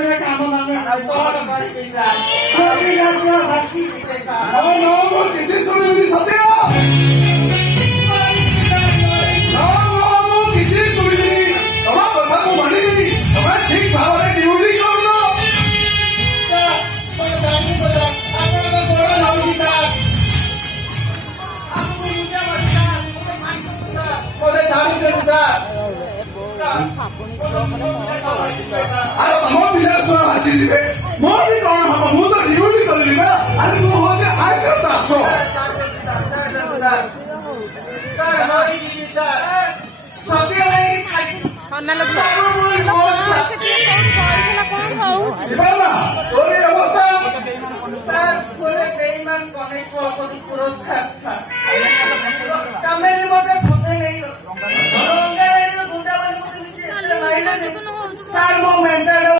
रे काम दाम कोन करी पैसा मोबी नाचवा भासी पैसा नो नो मो किछि सुनिबिनी सत्य नो नो मो किछि सुनिबिनी तमा कथा मु मानिबिनी तमा ठीक भाबरे ड्यूटी करनो सर जानी बोला आपण तो बड़ा लाउडी सर आपको मुझे बच्चा मुझे माइक बोले झाड़ी दे अरे तम पिला सुना भाजी जिबे मोर भी कोन हम मु तो ड्यूटी करली बा अरे मु हो जे आकर दासो पुरस्कार